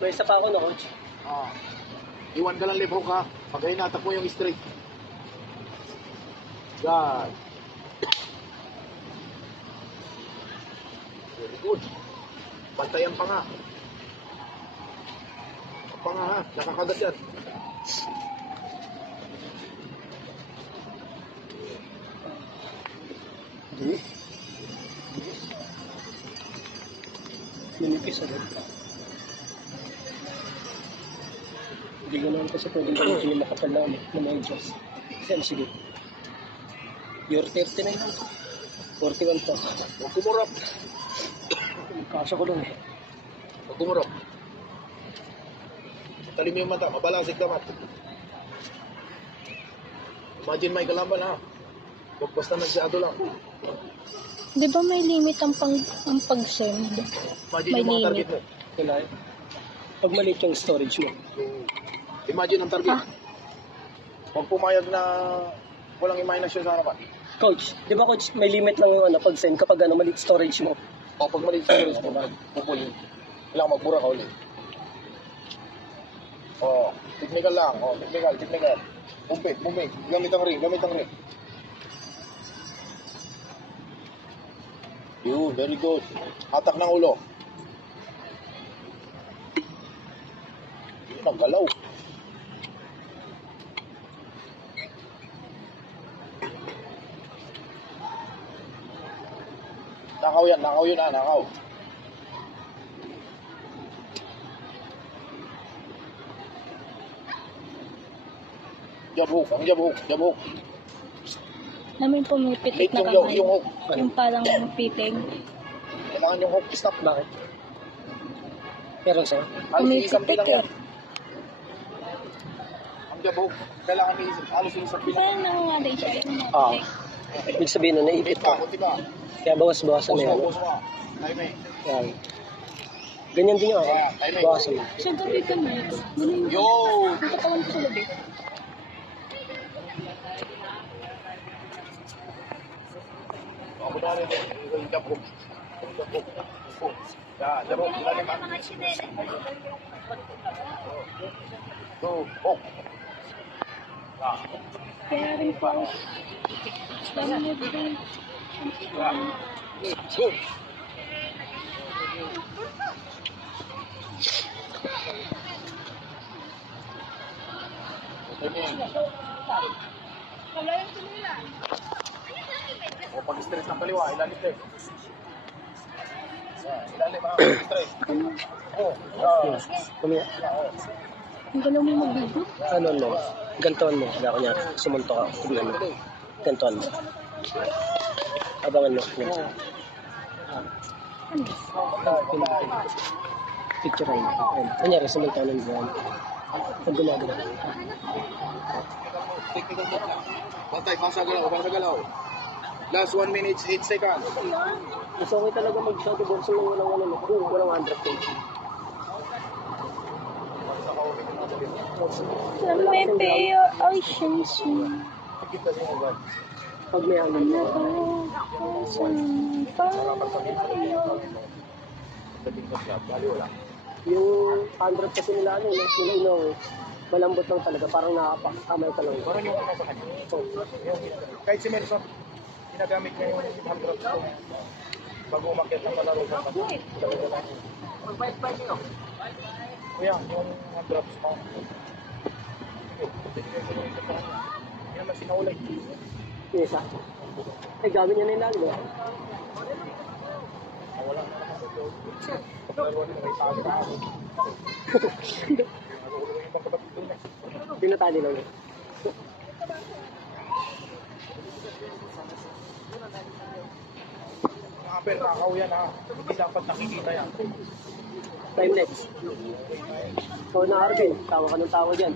May isa pa ako na, coach. Iwan ka lang left hook ha. Pag hinatak mo yung straight. Yan. Very good. Bantayan pa nga. Pa nga ha. Nakakagat yan. Minipis agad. Hindi ko naman kasi pwede yung makapal na may adjust. Kasi sige. Your 39 lang. 41 pa. Huwag kumurap. Kasha ko lang eh. Huwag kumurap. Talim yung mata. Mabalansik dapat. Imagine may kalaban ha. Huwag basta nagsiado lang. Di ba may limit ang pag-send? Imagine May yung mga limit. target mo. Wala eh. Pag maliit yung storage mo. Imagine ang target. Huwag pumayag na walang imahinasyon sa harapan. Coach, di ba coach, may limit lang yung pag-send kapag maliit storage mo. O pag maliit sa oras mo, pupulin. Kailangan magbura ka ulit. O, technical lang. O, technical. Bumpit. Gamit ang ring. Yun, very good. Hatak ng ulo. Yun, naggalaw. Nakaw yun nakaw. Jab hook. Namin pumipitik na Yung kamay. hook. Yung parang piting. Kailangan yung hook stop. Bakit? Meron sa'yo? Halos isang Pumipitik bilang yan. Ang jab hook, kailangan halos isang bilang. Kaya nangyari siya. Yung Ah. pitik. Ibig sabihin na naipit ka. Kunti pa. Kaya bawas-bawasan na yan. Boss mo. Timing. Yan. Ganyan din yung ako. Bawasan mo. Sa gabi ka na. Yo! Nakatawan ko sa gabi. Ako na rin. Yung jab hook. Yan, jab hook. Ilalim ha. Go, hook. Kaya rin po. Dami na din. Go. O pag-stress ng kaliwa, ilalim din. Ilalim ha, stress. Kumaya. Ang galaw mo mag-video. Ano mo? Gantuan mo. Kaya kanya, sumunto ka. Tignan mo. Gantuan mo. Abangan mo. Picture rin. Kanyari, sumunto ka ng buwan. Pag gumagana. Technical move lang. Bantay, basa galaw. Last 1 minute, 8 seconds. Mas okay talaga mag-shot boxing ng walang 100 kg. May pair oceans. Pag may ano mo. Yung 100 kasi nila malambot lang talaga. Parang nakapakamay ka lang. Parang yung ano sa kanya. Kahit si Melson, ginagamit niya yung 100 bago umakyat ng palaro sa kanya. Mag-bite nyo. Kuya, yung 100 mo. Yan na sinaulay. Yung isa. Eh, gawin niya na yung lalo. Wala na naman ito. Laro nila may tago na ako. Ibang kapatid doon eh. Pinatali lang yun. Mga per, nakaw yan ha. Hindi dapat nakikita yan. Timeless. So na Arvin, tawa ka ng tawa dyan.